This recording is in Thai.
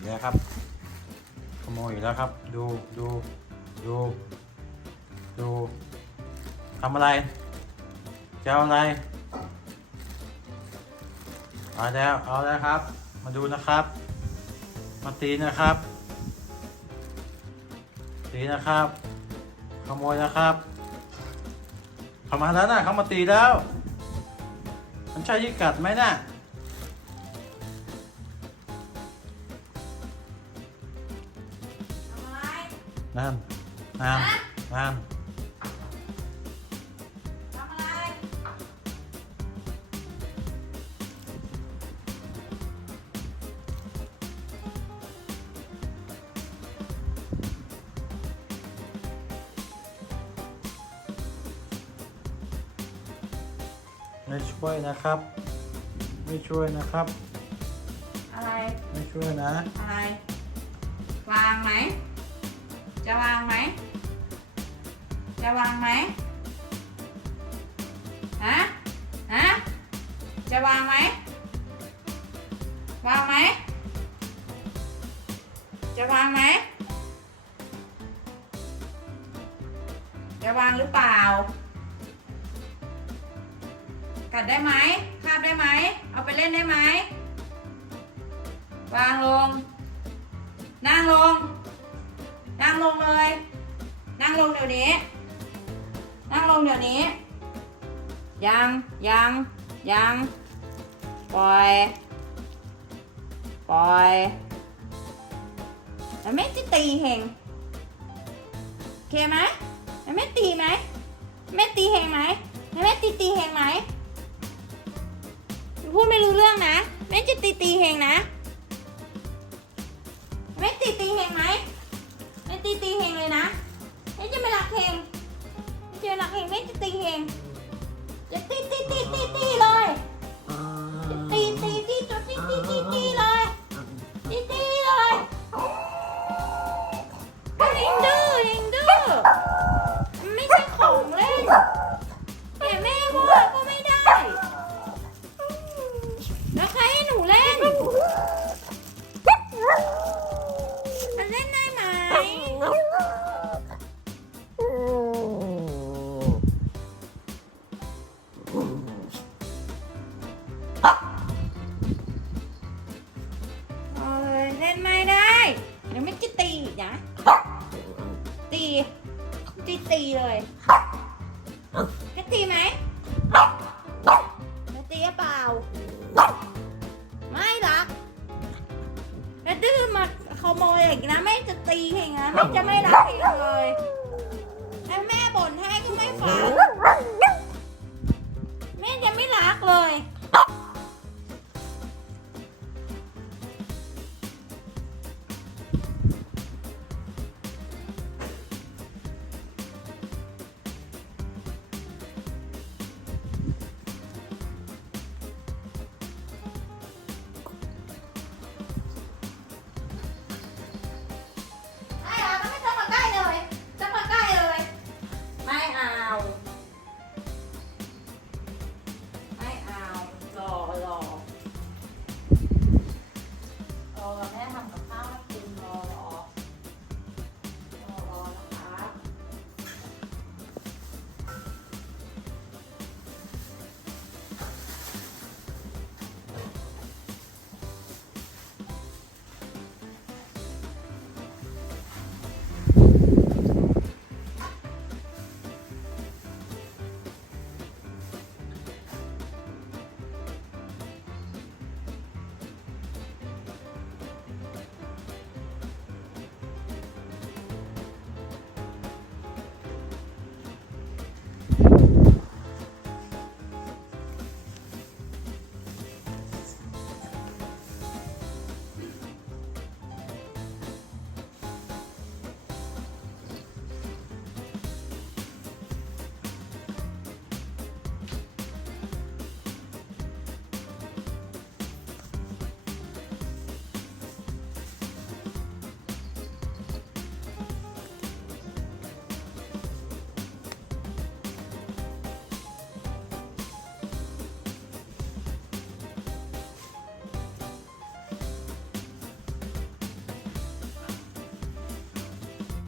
อีกแล้วครับ ขโมยอีกแล้วครับ ดูดูดูดูทำอะไรจะเอาอะไรเอาแล้วเอาแล้วครับ มาดูนะครับ มาตีนะครับ ตีนะครับ ขโมยนะครับเข้ามาแล้วนะเขามาตีแล้ว มันใช่ที่กัดไหมน่ะ นั่นนั่นนั่นทำอะไรไม่ช่วยนะครับ ไม่ช่วยนะครับ อะไรไม่ช่วยนะอะไรวางไหม จะวางไหม จะวางไหมฮะฮะจะวางไหม วางไหม จะวางไหม จะวางหรือเปล่า กัดได้ไหม คาบได้ไหม เอาไปเล่นได้ไหม วางลง นั่งลง ลงเลย นั่งลงเดี๋ยวนี้ นั่งลงเดี๋ยวนี้ ยัง ยัง ยัง ปล่อย ปล่อยแล้วแม่จะตีเฮงโอเคไหมแล้วแม่ตีไหมแม่ตีเฮงไหมแล้วแม่ตีตีเฮงไหมพูดไม่รู้เรื่องนะ แม่จะตีตีเฮงนะไม่ตีตีเฮง ตีตีเลยจะตีไหมจะตีเปล่า ไม่หรอกจะดื้อมาขโมยอย่างนะไม่จะตีอย่างนี้ไม่จะไม่รักอีกเลยไอแม่บ่นให้ก็ไม่ฟังแม่จะไม่รักเลย